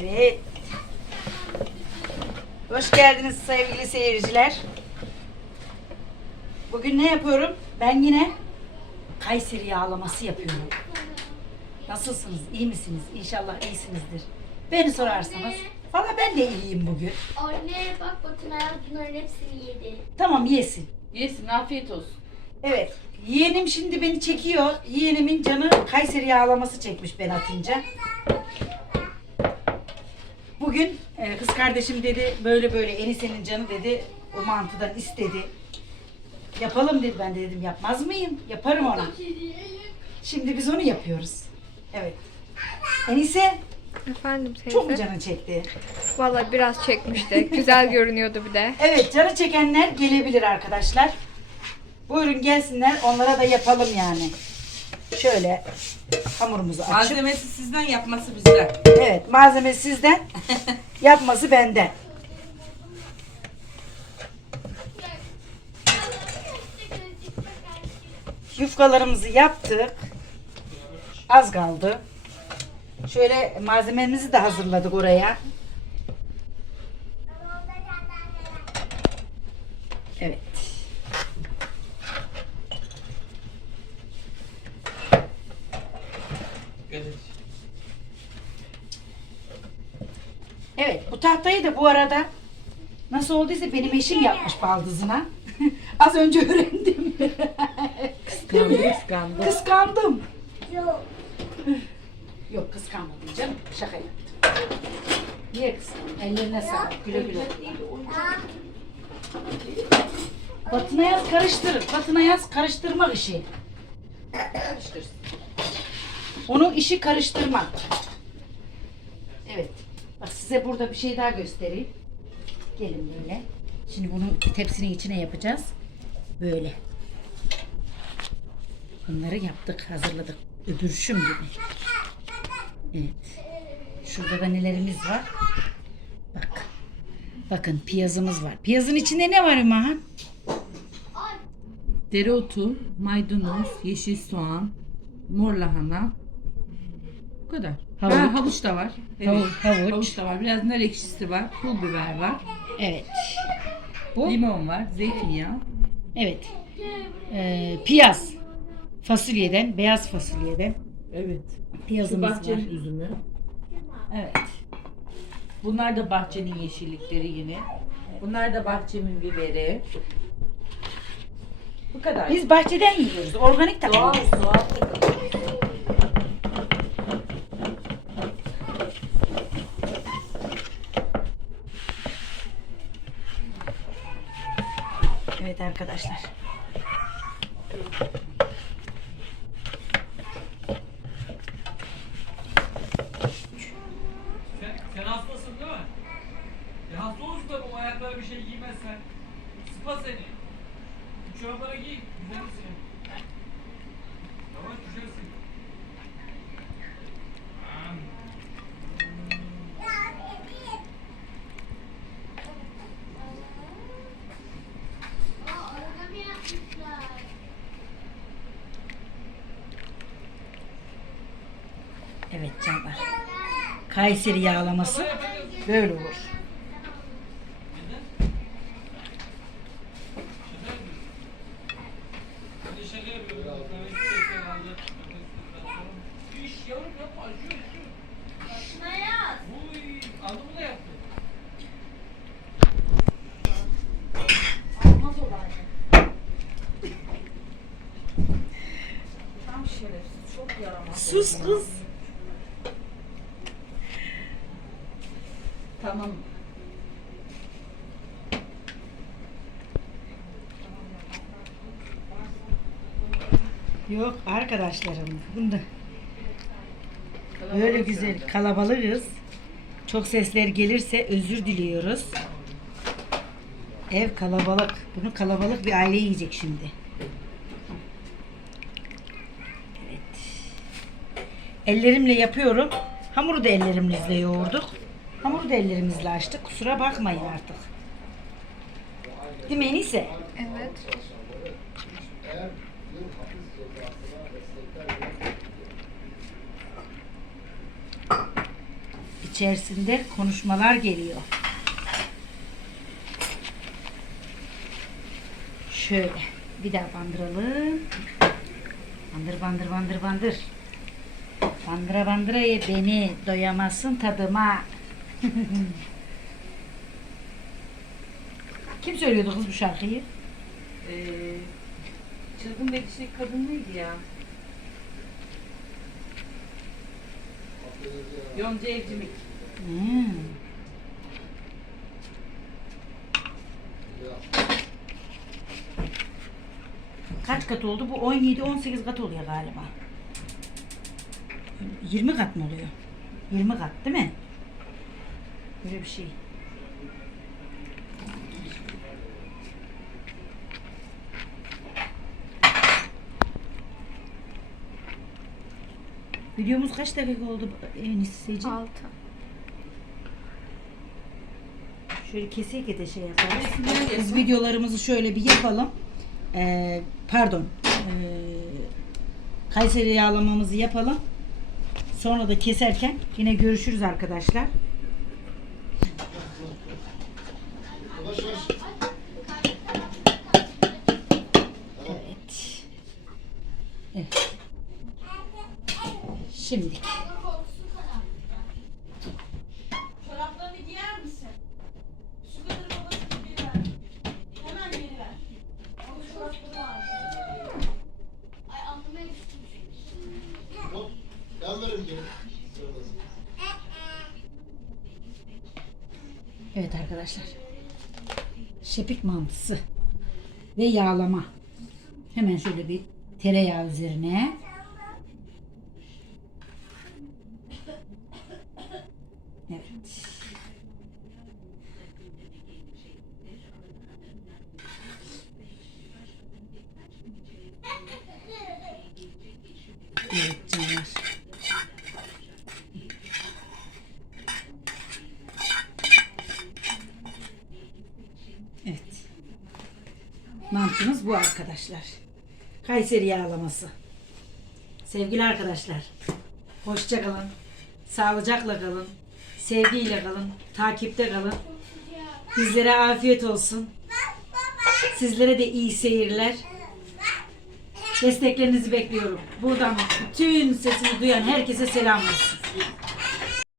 Evet. Hoş geldiniz sevgili seyirciler. Bugün ne yapıyorum? Ben yine Kayseri yağlaması yapıyorum. Nasılsınız? İyi misiniz? İnşallah iyisinizdir. Beni sorarsanız valla ben de iyiyim bugün. Anne bak Batın Ayaz bunların hepsini yedi. Tamam yesin. Yesin afiyet olsun. Evet. Yeğenim şimdi beni çekiyor. Yeğenimin canı Kayseri yağlaması çekmiş ben atınca. Bugün e, kız kardeşim dedi böyle böyle Enise'nin canı dedi o mantıdan istedi. Yapalım dedi ben de dedim yapmaz mıyım? Yaparım ona. Şimdi biz onu yapıyoruz. Evet. Enise Efendim teyze. çok mu canın çekti? Valla biraz çekmişti. Güzel görünüyordu bir de. Evet canı çekenler gelebilir arkadaşlar. Buyurun gelsinler onlara da yapalım yani. Şöyle hamurumuzu açıp. Malzemesi sizden yapması bizden. Evet malzeme sizden. yapması benden. Yufkalarımızı yaptık. Az kaldı. Şöyle malzememizi de hazırladık oraya. Evet. Evet bu tahtayı da bu arada nasıl olduysa benim eşim yapmış baldızına. Az önce öğrendim. Kıskandı kıskandı. Kıskandım. Yok. Yok kıskanmadım canım. Şaka yaptım. Niye kıskandın? Ellerine sağlık. Güle güle. Batına yaz karıştırır. Batına yaz karıştırmak işi. Karıştırsın. Onun işi karıştırmak. Evet. Bak size burada bir şey daha göstereyim. Gelin böyle. Şimdi bunu tepsinin içine yapacağız. Böyle. Bunları yaptık, hazırladık. Öbürüşüm gibi. Evet. Şurada da nelerimiz var. Bak. Bakın piyazımız var. Piyazın içinde ne var Ümahan? Dereotu, maydanoz, yeşil soğan, mor lahana. Bu kadar. Havuç. Ha, havuç da var. Havuç, havuç. Havuç da var. Biraz nar ekşisi var. Pul biber var. Evet. Bu? Limon var. Zeytinyağı. Evet. Ee, piyaz. Fasulyeden, beyaz fasulyeden. Evet. Şu Piyazımız bahçenin var. üzümü. Evet. Bunlar da bahçenin yeşillikleri yine. Bunlar da bahçemin biberi. Bu kadar. Biz bahçeden yiyoruz. Organik doğal takım. doğal takım. Evet arkadaşlar. Sen, sen hastasın değil mi? E hasta olursun tabii o ayaklara bir şey giymezsen. Sıpa seni. Bu çorapları giy. Düzelirsin. Yavaş Evet canlar. Kayseri yağlaması böyle olur. Hadi şaka yapıyorum. Ben hiç sesler aldı. İş yavrum yapma acıyor acıyor. Batın Ayaz. Uy, aldı mı da yaptı. Olmaz olaydı. Tam şerefsiz. Çok yaramaz. Sus kız. Tamam. Yok arkadaşlarım. Bunda böyle güzel kalabalığız. Çok sesler gelirse özür diliyoruz. Ev kalabalık. Bunu kalabalık bir aile yiyecek şimdi. Evet. Ellerimle yapıyorum. Hamuru da ellerimizle yoğurduk. Hamuru da ellerimizle açtık. Kusura bakmayın artık. Değil mi Enise? Evet. İçerisinde konuşmalar geliyor. Şöyle bir daha bandıralım. Bandır bandır bandır bandır. Bandıra bandıra ye beni doyamazsın tadıma. Kim söylüyordu kız bu şarkıyı? Ee, çılgın bekçilik kadın neydi ya? Yonca Evcimik. Hmm. Kaç kat oldu? Bu 17-18 kat oluyor galiba. 20 kat mı oluyor? 20 kat değil mi? Böyle bir şey. Videomuz kaç dakika oldu Enis Seyirci? 6. Şöyle keseyim de şey yaparız. Biz videolarımızı şöyle bir yapalım. Ee, pardon. Ee, Kayseri yağlamamızı yapalım. Sonra da keserken yine görüşürüz arkadaşlar. Evet. Evet. Şimdi. Çoraplarını giyer misin? Şu kadar babasını geri ver. Hemen geri ver. Onun çorapları var. Ay anlamaya gittim. Hop, ben veririm geri. Evet arkadaşlar. Şepik mantısı ve yağlama. Hemen şöyle bir tereyağı üzerine. Evet. Evet. Mantımız bu arkadaşlar. Kayseri yağlaması. Sevgili arkadaşlar. Hoşça kalın. Sağlıcakla kalın. Sevgiyle kalın. Takipte kalın. Bizlere afiyet olsun. Sizlere de iyi seyirler. Desteklerinizi bekliyorum. Buradan bütün sesimi duyan herkese selam olsun.